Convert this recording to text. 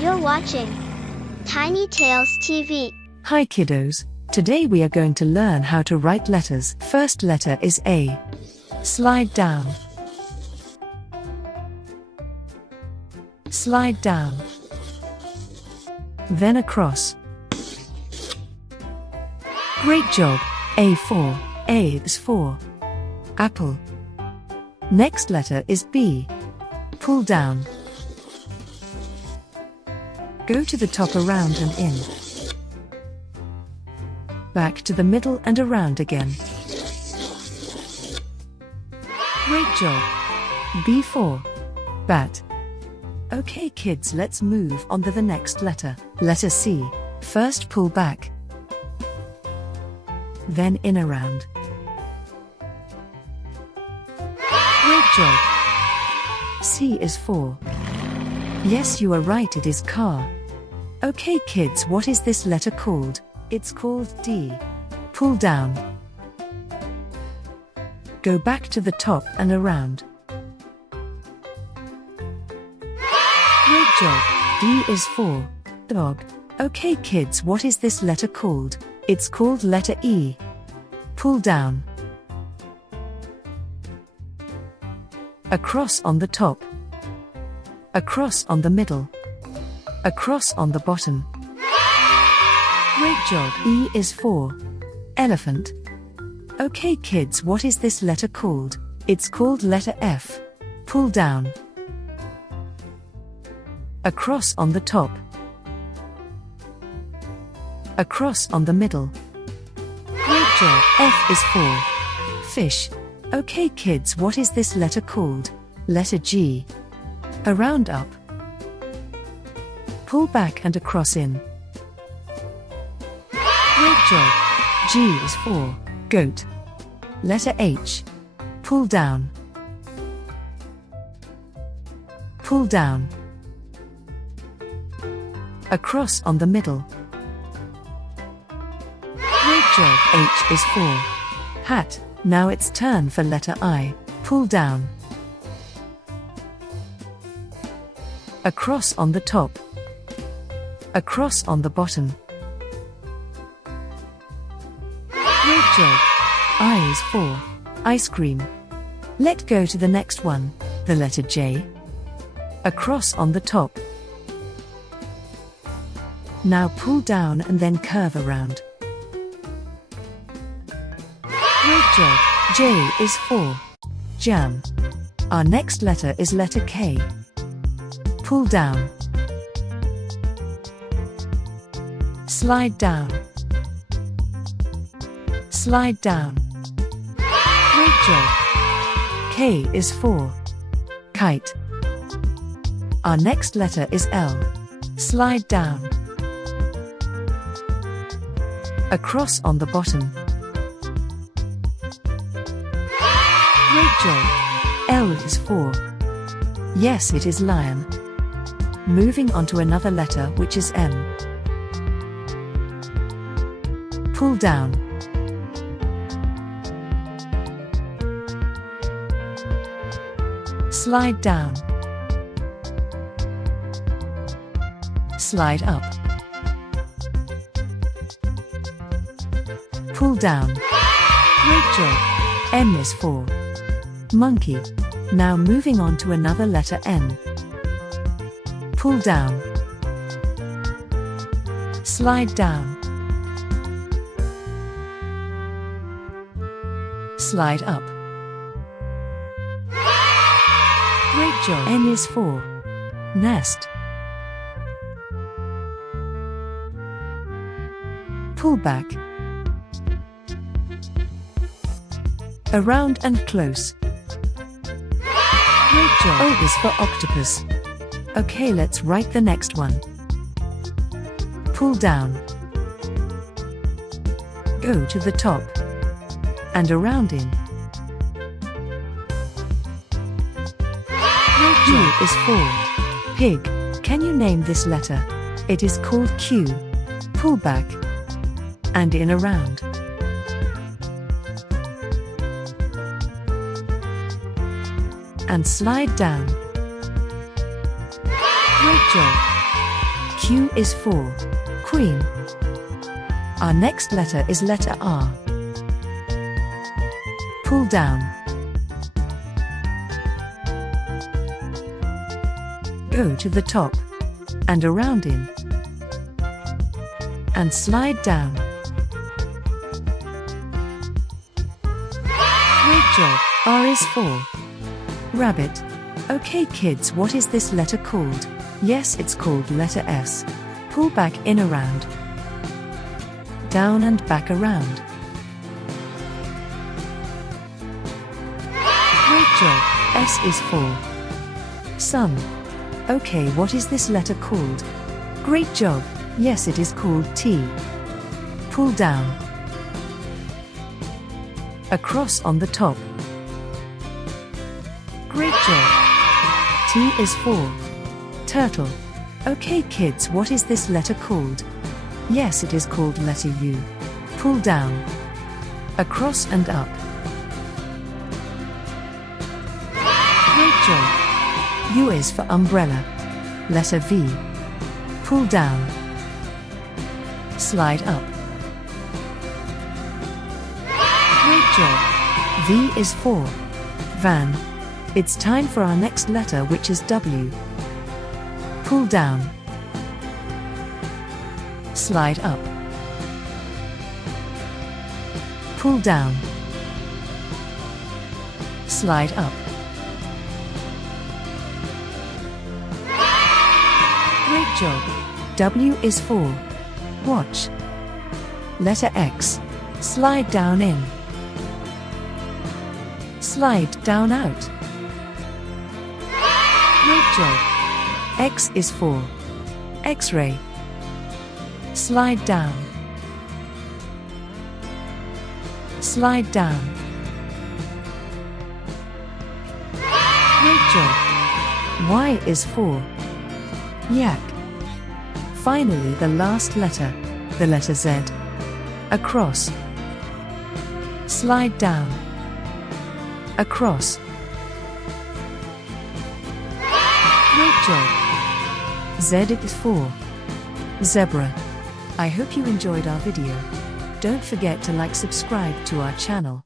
You're watching Tiny Tales TV. Hi kiddos, today we are going to learn how to write letters. First letter is A. Slide down. Slide down. Then across. Great job. A4. A is for apple. Next letter is B. Pull down. Go to the top, around and in. Back to the middle and around again. Great job. B4. Bat. Okay kids, let's move on to the next letter. Letter C. First pull back. Then in around. Great job. C is for. Yes, you are right, it is car. Okay kids, what is this letter called? It's called D. Pull down. Go back to the top and around. Great job. D is for dog. Okay kids, what is this letter called? It's called letter E. Pull down. Across on the top. Across on the middle. Across on the bottom. Great job. E is for elephant. Okay kids, what is this letter called? It's called letter F. Pull down. Across on the top. Across on the middle. Great job. F is for fish. Okay kids, what is this letter called? Letter G. Around up. Pull back and across in. Great job. G is for goat. Letter H. Pull down. Pull down. Across on the middle. Great job. H is for hat. Now it's turn for letter I. Pull down. Across on the top. Across on the bottom. Great job. I is for ice cream. Let's go to the next one, the letter J. Across on the top. Now pull down and then curve around. Great job. J is for jam. Our next letter is letter K. Pull down. Slide down. Slide down. Great job. K is for kite. Our next letter is L. Slide down. Across on the bottom. Great job. L is for. Yes, it is lion. Moving on to another letter, which is M. Pull down. Slide down. Slide up. Pull down. Great job. M is for monkey. Now moving on to another letter N. Pull down. Slide down. Slide up. Great job. N is for nest. Pull back. Around and close. Great job. O is for octopus. Okay, let's write the next one. Pull down. Go to the top. And around in. Great job. Q is for pig. Can you name this letter? It is called Q. Pull back. And in around. And slide down. Great job. Q is for Queen. Our next letter is letter R. Pull down. Go to the top and around in and slide down. Great job. R is for Rabbit. Okay kids, what is this letter called? Yes, it's called letter S. Pull back in around, down and back around. Great job. S is for Sun. Okay, what is this letter called? Great job. Yes, it is called T. Pull down. A cross on the top. Great job. T is for Turtle. Okay kids, what is this letter called? Yes, it is called letter U. Pull down. Across and up. Great job. U is for Umbrella. Letter V. Pull down. Slide up. Great job. V is for Van. It's time for our next letter, which is W. Pull down. Slide up. Pull down. Slide up. Great job. W is for Watch. Letter X. Slide down in. Slide down out. Great job. X is for X-ray. Slide down. Slide down. Great job. Y is for Yak. Finally, the last letter, the letter Z. Across. Slide down. Across. Great job. Z is for Zebra. I hope you enjoyed our video. Don't forget to subscribe to our channel.